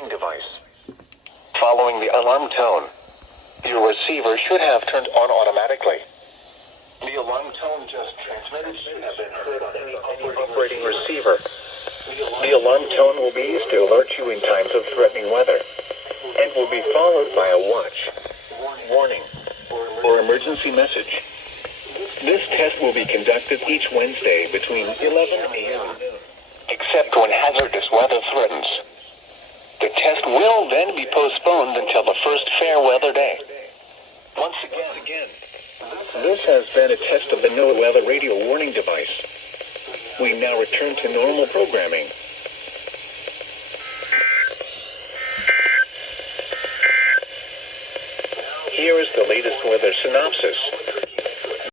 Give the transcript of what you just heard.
warning device. Following the alarm tone, your receiver should have turned on automatically. The alarm tone just transmitted should have been heard on any operating receiver. The alarm tone will be used to alert you in times of threatening weather, and will be followed by a watch, warning, or emergency message. This test will be conducted each Wednesday between 11 a.m. except when hazardous weather threatens. The test will then be postponed until the first fair weather day. Once again, this has been a test of the NOAA weather radio warning device. We now return to normal programming. Here is the latest weather synopsis.